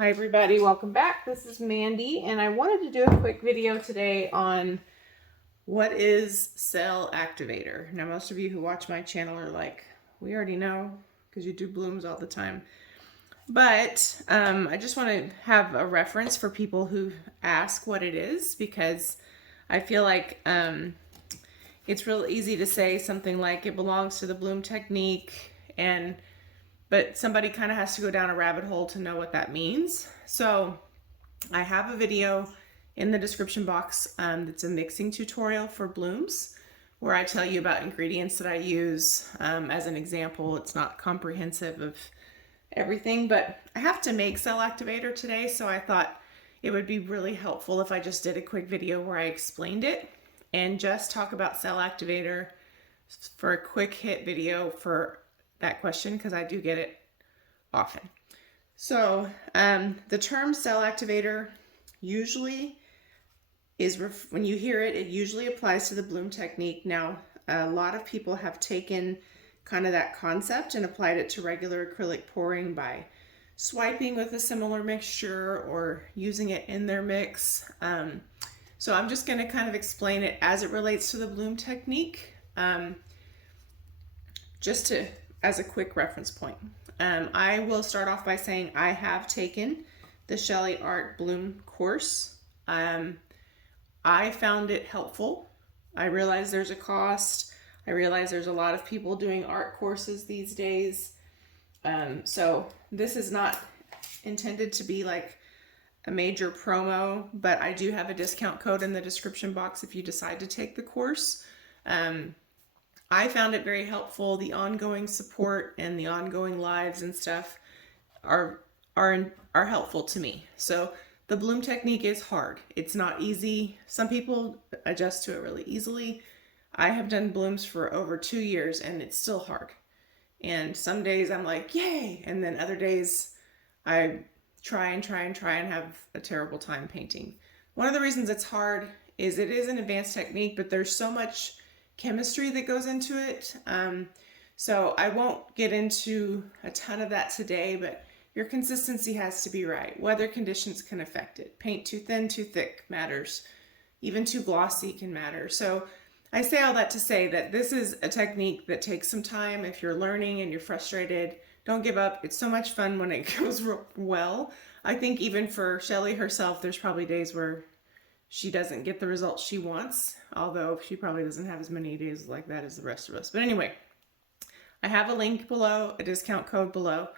Hi everybody, welcome back. This is Mandy and I wanted to do a quick video today on what is Cell Activator. Now most of you who watch my channel are like, we already know because you do blooms all the time. But I just want to have a reference for people who ask what it is, because I feel like it's real easy to say something like it belongs to the bloom technique, but somebody kind of has to go down a rabbit hole to know what that means. So I have a video in the description box that's a mixing tutorial for blooms, where I tell you about ingredients that I use as an example. It's not comprehensive of everything, but I have to make Cell Activator today, so I thought it would be really helpful if I just did a quick video where I explained it and just talk about Cell Activator for a quick hit video for that question, because I do get it often. So the term Cell Activator usually is, when you hear it, it usually applies to the bloom technique. Now, a lot of people have taken kind of that concept and applied it to regular acrylic pouring by swiping with a similar mixture or using it in their mix. So I'm just going to kind of explain it as it relates to the bloom technique, as a quick reference point. I will start off by saying I have taken the Sheleeart Bloom course. I found it helpful. I realize there's a cost. I realize there's a lot of people doing art courses these days. So this is not intended to be like a major promo, but I do have a discount code in the description box if you decide to take the course. I found it very helpful. The ongoing support and the ongoing lives and stuff are helpful to me. So the bloom technique is hard. It's not easy. Some people adjust to it really easily. I have done blooms for over 2 years and it's still hard. And some days I'm like, yay! And then other days I try and have a terrible time painting. One of the reasons it's hard is it is an advanced technique, but there's so much chemistry that goes into it. So I won't get into a ton of that today, but your consistency has to be right. Weather conditions can affect it. Paint too thin, too thick matters. Even too glossy can matter. So I say all that to say that this is a technique that takes some time. If you're learning and you're frustrated, don't give up. It's so much fun when it goes well. I think even for Shelley herself, there's probably days where she doesn't get the results she wants, although she probably doesn't have as many days like that as the rest of us. But anyway, I have a link below, a discount code below.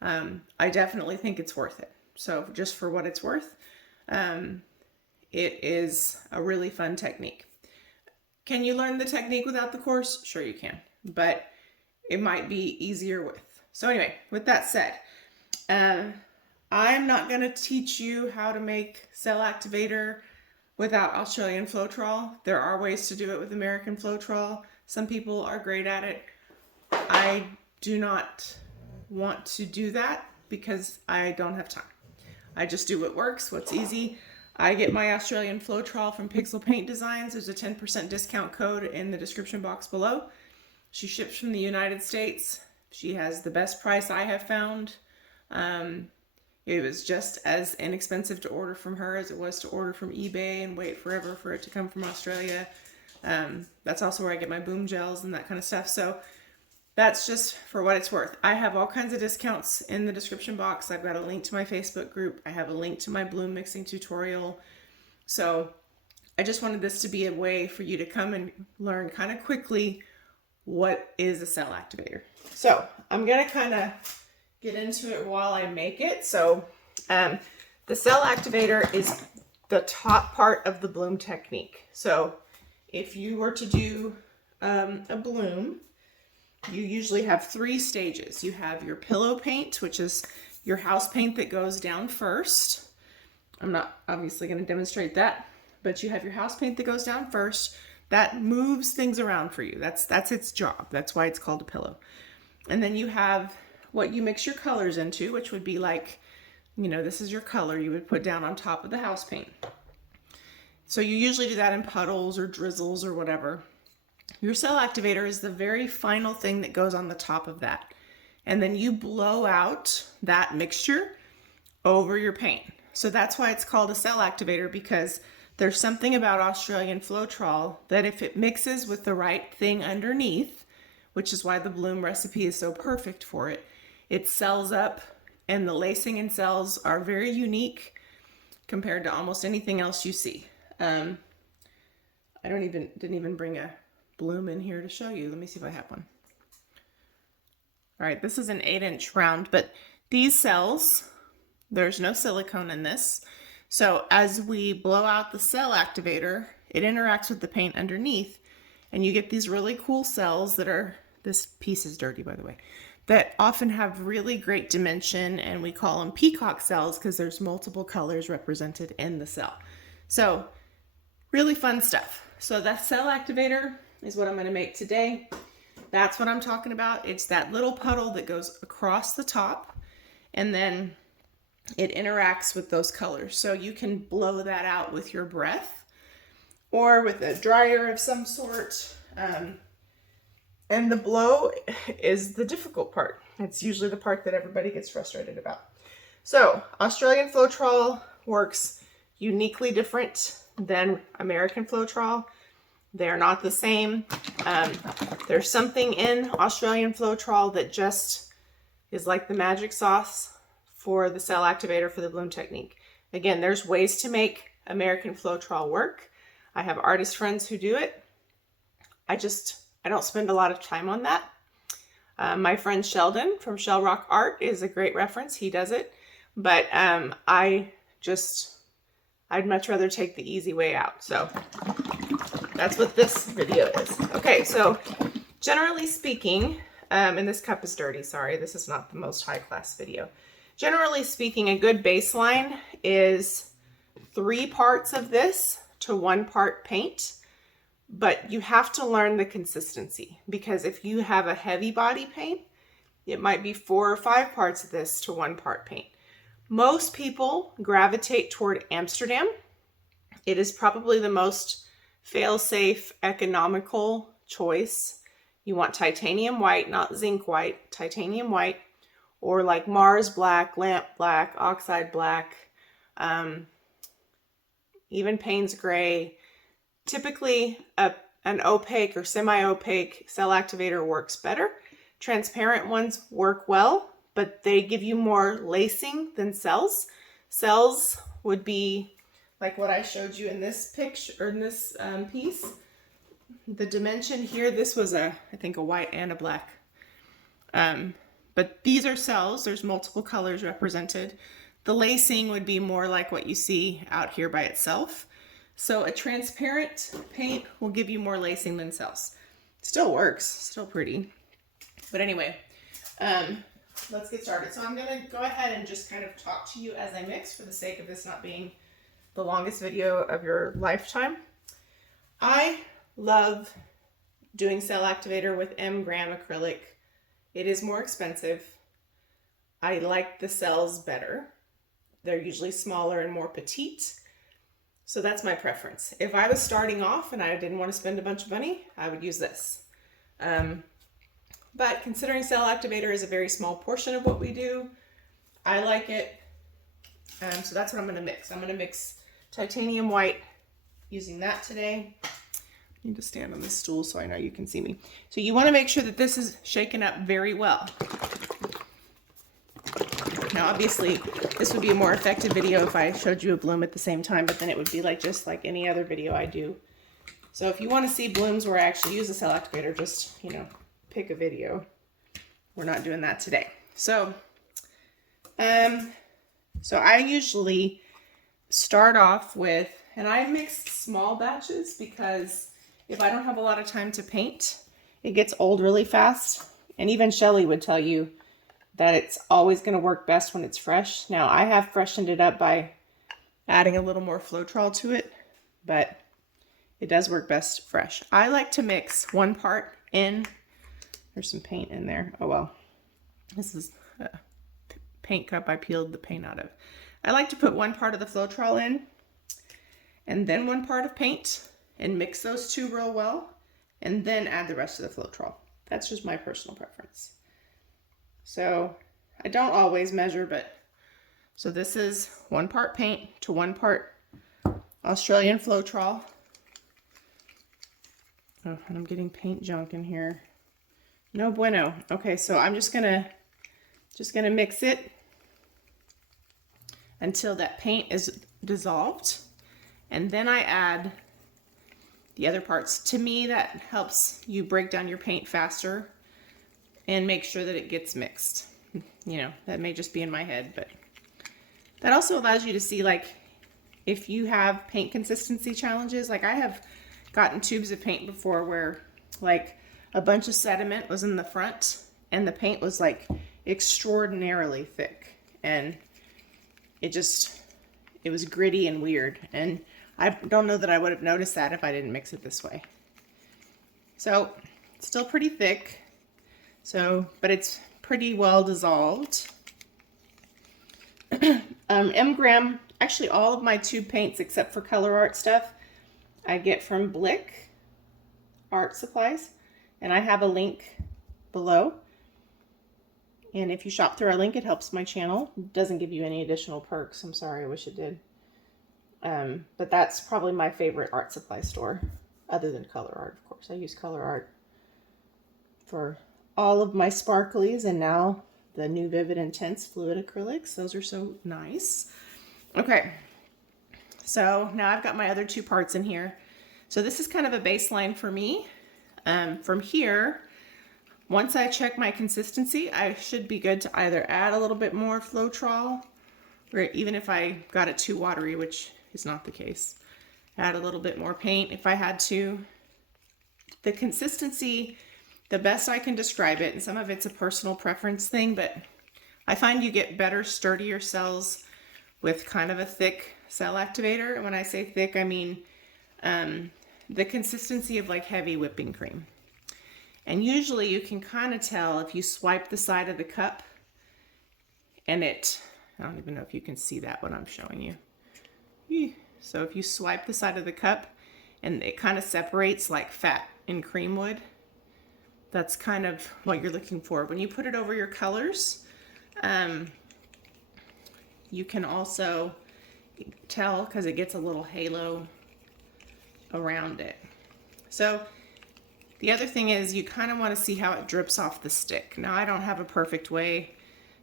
I definitely think it's worth it. So just for what it's worth, it is a really fun technique. Can you learn the technique without the course? Sure you can, but it might be easier with. So anyway, with that said, I'm not going to teach you how to make Cell Activator without Australian Floetrol. There are ways to do it with American Floetrol. Some people are great at it. I do not want to do that because I don't have time. I just do what works, what's easy. I get my Australian Floetrol from Pixel Paint Designs. There's a 10% discount code in the description box below. She ships from the United States. She has the best price I have found. It was just as inexpensive to order from her as it was to order from eBay and wait forever for it to come from Australia. That's also where I get my boom gels and that kind of stuff. So that's just for what it's worth. I have all kinds of discounts in the description box. I've got a link to my Facebook group. I have a link to my bloom mixing tutorial. So I just wanted this to be a way for you to come and learn kind of quickly what is a Cell Activator. So I'm going to kind of get into it while I make it. So the Cell Activator is the top part of the bloom technique. So if you were to do a bloom, you usually have 3 stages. You have your pillow paint, which is your house paint that goes down first. I'm not obviously going to demonstrate that, but you have your house paint that goes down first. That moves things around for you. That's its job. That's why it's called a pillow. And then you have what you mix your colors into, which would be like, you know, this is your color you would put down on top of the house paint. So you usually do that in puddles or drizzles or whatever. Your Cell Activator is the very final thing that goes on the top of that. And then you blow out that mixture over your paint. So that's why it's called a cell activator, because there's something about Australian Floetrol that if it mixes with the right thing underneath, which is why the bloom recipe is so perfect for it, it cells up, and the lacing and cells are very unique compared to almost anything else you see. I didn't even bring a bloom in here to show you. Let me see if I have one. All right, this is an 8-inch round, but these cells, there's no silicone in this. So as we blow out the cell activator, it interacts with the paint underneath, and you get these really cool cells that are, this piece is dirty by the way, that often have really great dimension, and we call them peacock cells because there's multiple colors represented in the cell. So really fun stuff. So that cell activator is what I'm going to make today. That's what I'm talking about. It's that little puddle that goes across the top, and then it interacts with those colors. So you can blow that out with your breath or with a dryer of some sort. And the blow is the difficult part. It's usually the part that everybody gets frustrated about. So Australian Floetrol works uniquely different than American Floetrol. They're not the same. There's something in Australian Floetrol that just is like the magic sauce for the cell activator for the bloom technique. Again, there's ways to make American Floetrol work. I have artist friends who do it. I don't spend a lot of time on that. My friend Sheldon from Sheleeart Art is a great reference. He does it. But I'd much rather take the easy way out. So that's what this video is. Okay, so generally speaking, and this cup is dirty, sorry, this is not the most high-class video. Generally speaking, a good baseline is 3 parts of this to 1 part paint, but you have to learn the consistency, because if you have a heavy body paint, it might be 4 or 5 parts of this to 1 part paint. Most people gravitate toward Amsterdam. It is probably the most fail-safe, economical choice. You want titanium white, not zinc white, titanium white, or like Mars black, lamp black, oxide black, even Payne's gray. Typically, an opaque or semi-opaque cell activator works better. Transparent ones work well, but they give you more lacing than cells. Cells would be like what I showed you in this picture, or in this piece. The dimension here, this was I think a white and a black. But these are cells. There's multiple colors represented. The lacing would be more like what you see out here by itself. So a transparent paint will give you more lacing than cells. Still works, still pretty. But anyway, let's get started. So I'm gonna go ahead and just kind of talk to you as I mix for the sake of this not being the longest video of your lifetime. I love doing cell activator with M-gram acrylic. It is more expensive. I like the cells better. They're usually smaller and more petite. So that's my preference. If I was starting off and I didn't want to spend a bunch of money, I would use this. But considering cell activator is a very small portion of what we do, I like it. So that's what I'm going to mix. I'm going to mix titanium white using that today. I need to stand on this stool so I know you can see me. So you want to make sure that this is shaken up very well. Now obviously this would be a more effective video if I showed you a bloom at the same time, but then it would be like just like any other video I do. So if you want to see blooms where I actually use a cell activator, just, you know, pick a video. We're not doing that today. So I usually start off with, and I mix small batches because if I don't have a lot of time to paint, it gets old really fast. And even Shelley would tell you that it's always going to work best when it's fresh. Now, I have freshened it up by adding a little more Floetrol to it, but it does work best fresh. I like to mix 1 part in. There's some paint in there. Oh, well. This is a paint cup I peeled the paint out of. I like to put 1 part of the Floetrol in and then 1 part of paint and mix those 2 real well and then add the rest of the Floetrol. That's just my personal preference. So I don't always measure, but So this is 1 part paint to 1 part Australian Floetrol. Oh, and I'm getting paint junk in here. No bueno. Okay, so I'm just gonna mix it until that paint is dissolved, and then I add the other parts. To me, that helps you break down your paint faster and make sure that it gets mixed. You know, that may just be in my head, but that also allows you to see, like, if you have paint consistency challenges. Like, I have gotten tubes of paint before where, like, a bunch of sediment was in the front and the paint was, like, extraordinarily thick, and it was gritty and weird, and I don't know that I would have noticed that if I didn't mix it this way. So it's still pretty thick, but it's pretty well dissolved. M-Gram, actually all of my tube paints except for color art stuff, I get from Blick Art Supplies, and I have a link below. And if you shop through our link, it helps my channel. It doesn't give you any additional perks. I'm sorry, I wish it did. But that's probably my favorite art supply store, other than Color Art, of course. I use Color Art for all of my sparklies, and now the new Vivid Intense Fluid Acrylics. Those are so nice. Okay, so now I've got my other 2 parts in here. So this is kind of a baseline for me. From here, once I check my consistency, I should be good to either add a little bit more Floetrol, or even if I got it too watery, which is not the case, add a little bit more paint if I had to. The consistency, the best I can describe it, and some of it's a personal preference thing, but I find you get better, sturdier cells with kind of a thick cell activator. And when I say thick, I mean the consistency of like heavy whipping cream. And usually you can kind of tell if you swipe the side of the cup, and I don't even know if you can see that what I'm showing you. So if you swipe the side of the cup and it kind of separates like fat and cream would, that's kind of what you're looking for. When you put it over your colors, you can also tell because it gets a little halo around it. So the other thing is you kind of want to see how it drips off the stick. Now, I don't have a perfect way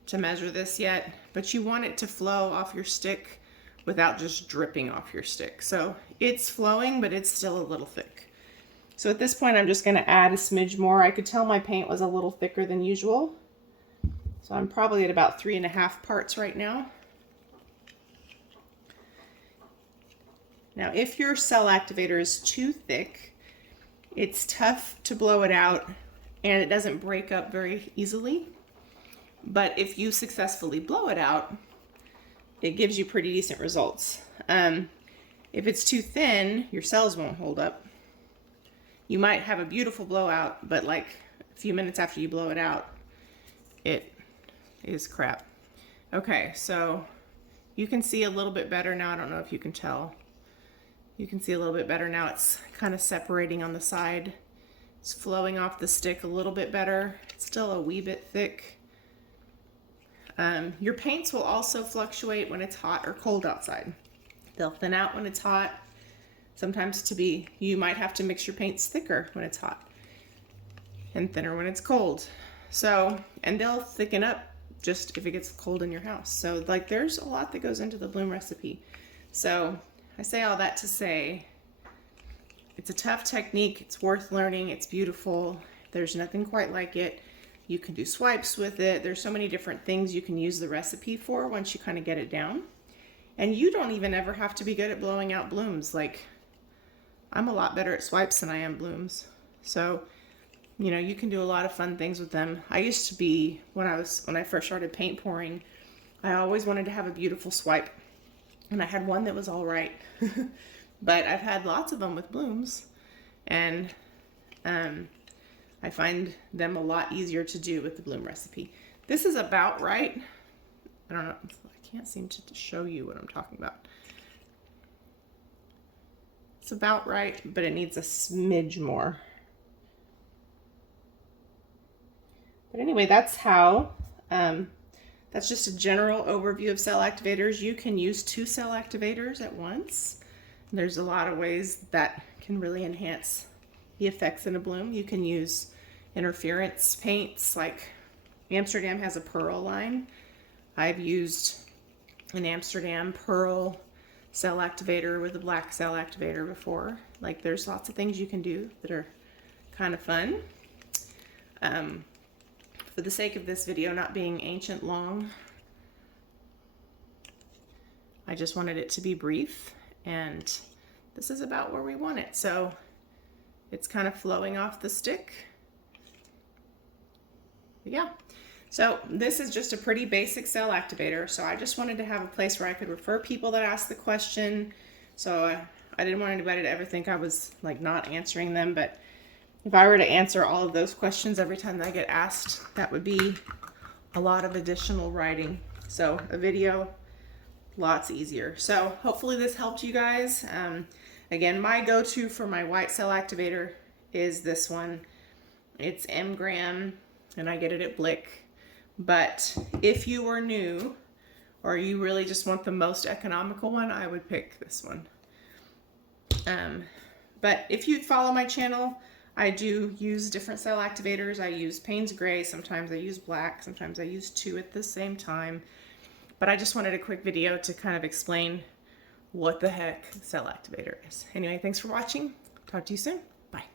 to measure this yet, but you want it to flow off your stick without just dripping off your stick. So it's flowing, but it's still a little thick. So at this point, I'm just going to add a smidge more. I could tell my paint was a little thicker than usual. So I'm probably at about 3.5 parts right now. Now, if your cell activator is too thick, it's tough to blow it out and it doesn't break up very easily. But if you successfully blow it out, it gives you pretty decent results. If it's too thin, your cells won't hold up. You might have a beautiful blowout, but like a few minutes after you blow it out, it is crap. Okay, so you can see a little bit better now. I don't know if you can tell. You can see a little bit better now. It's kind of separating on the side. It's flowing off the stick a little bit better. It's still a wee bit thick. Your paints will also fluctuate when it's hot or cold outside. They'll thin out when it's hot. Sometimes you might have to mix your paints thicker when it's hot and thinner when it's cold. So, and they'll thicken up just if it gets cold in your house. So like there's a lot that goes into the bloom recipe. So I say all that to say it's a tough technique. It's worth learning. It's beautiful. There's nothing quite like it. You can do swipes with it. There's so many different things you can use the recipe for once you kind of get it down. And you don't even ever have to be good at blowing out blooms. Like, I'm a lot better at swipes than I am blooms. So, you know, you can do a lot of fun things with them. I used to be, when I first started paint pouring, I always wanted to have a beautiful swipe. And I had one that was all right. But I've had lots of them with blooms. And I find them a lot easier to do with the bloom recipe. This is about right. I don't know. I can't seem to show you what I'm talking about. It's about right, but it needs a smidge more. But anyway, that's how that's just a general overview of cell activators. You can use 2 cell activators at once. There's a lot of ways that can really enhance the effects in a bloom. You can use interference paints, like Amsterdam has a pearl line. I've used an Amsterdam pearl cell activator with a black cell activator before. Like, there's lots of things you can do that are kind of fun. For the sake of this video not being ancient long, I just wanted it to be brief, and this is about where we want it. So it's kind of flowing off the stick. But yeah, so this is just a pretty basic cell activator. So I just wanted to have a place where I could refer people that asked the question. So I didn't want anybody to ever think I was like not answering them, but if I were to answer all of those questions every time I get asked, that would be a lot of additional writing. So a video, lots easier. So hopefully this helped you guys. Again, my go-to for my white cell activator is this one. It's M gram, and I get it at Blick. But if you were new, or you really just want the most economical one, I would pick this one. But if you follow my channel, I do use different cell activators. I use Payne's Gray, sometimes I use black, sometimes I use 2 at the same time. But I just wanted a quick video to kind of explain what the heck cell activator is. Anyway, thanks for watching. Talk to you soon. Bye.